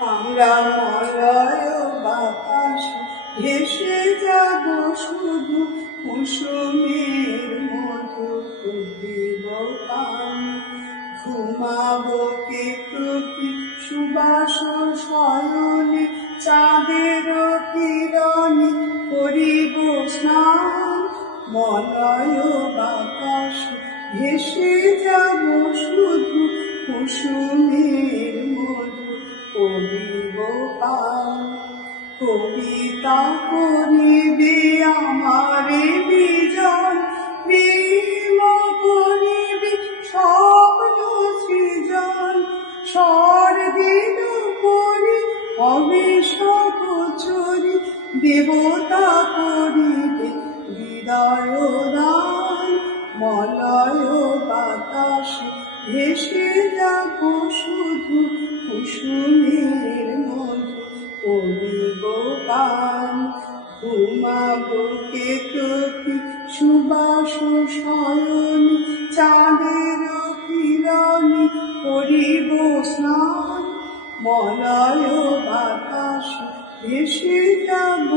আমরা মলয় বাতাস ভেসে যাব শুধু কুসুমের মধু দিব পান। ঘুমাবো কে প্রতি সুবাস শয়নে চাঁদের কিরণে করিব স্নান। মলয় বাতাস ভেসে যাব শুধু কুসুমের মধু করিব পান। কবিতা করিবে আমারে বিজন, প্রেম করিবে স্বপ্ন সৃজন। স্বর দিল করি হবে সহচরি, দেবতা করিবে হৃদয় দান। মলয় বাতাসে ভেসে যাব শুধু কুসুমের মধু করিব পান। ঘুমাবো কে প্রতি সুবাস শয়নে চাঁদের কিরণে করিব স্নান। মলয় বাতাস ভেসে যাব